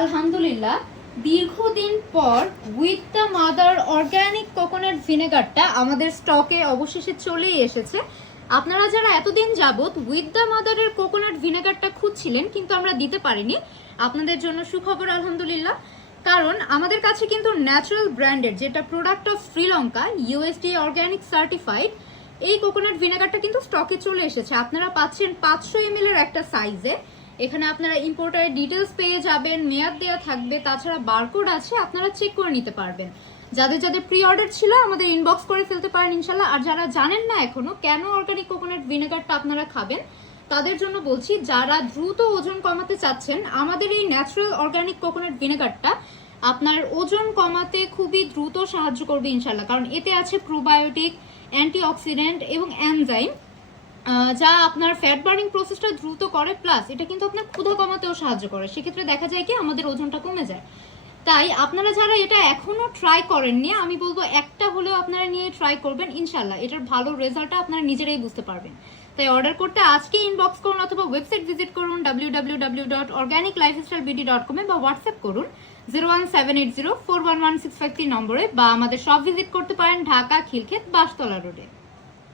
আলহামদুলিল্লাহ দীর্ঘদিন পর with the mother organic coconut ভিনেগারটা আমাদের স্টকে অবশেষে চলেই এসেছে। আপনারা যারা এতদিন যাবত উইথ দ্য মাদারের কোকোনাট ভিনেগারটা খুঁজছিলেন কিন্তু আমরা দিতে পারিনি, আপনাদের জন্য সুখবর আলহামদুলিল্লাহ। কারণ আমাদের কাছে কিন্তু ন্যাচারাল ব্র্যান্ডের, যেটা product of Sri Lanka, USDA organic certified, এই কোকোনাট ভিনেগারটা কিন্তু স্টকে চলে এসেছে। আপনারা পাচ্ছেন 500 ml এর একটা সাইজে। এখানে আপনারা ইম্পোর্টারের ডিটেলস পেয়ে যাবেন, মেয়াদ দেওয়া থাকবে, তাছাড়া বারকোড আছে, আপনারা চেক করে নিতে পারবেন। যাদের যাদের প্রি অর্ডার ছিল আমাদের ইনবক্স করে ফেলতে পারেন ইনশাল্লাহ। আর যারা জানেন না এখনো কেন অর্গানিক কোকোনাট ভিনেগারটা আপনারা খাবেন, তাদের জন্য বলছি, যারা দ্রুত ওজন কমাতে চাচ্ছেন, আমাদের এই ন্যাচারাল অর্গানিক কোকোনাট ভিনেগারটা আপনার ওজন কমাতে খুবই দ্রুত সাহায্য করবে ইনশাল্লাহ। কারণ এতে আছে প্রোবায়োটিক, অ্যান্টিঅক্সিডেন্ট এবং এনজাইম, যা আপনার ফ্যাট বার্নিং প্রসেসটা দ্রুত করে, প্লাস এটা কিন্তু আপনার ক্ষুধা কমাতেও সাহায্য করে। সেক্ষেত্রে দেখা যায় কি আমাদের ওজনটা কমে যায়। তাই আপনারা যারা এটা এখনো ট্রাই করেননি, আমি বলবো একটা হলেও আপনারা নিয়ে ট্রাই করবেন, ইনশাল্লাহ এটার ভালো রেজাল্টটা আপনারা নিজেরাই বুঝতে পারবেন। তাই অর্ডার করতে আজকে ইনবক্স করুন অথবা ওয়েবসাইট ভিজিট করুন www.organiclifestylebd.com বা হোয়াটসঅ্যাপ করুন 01780411653 নম্বরে, বা আমাদের শপ ভিজিট করতে পারেন ঢাকা খিলক্ষেত বাসতলা রোডে।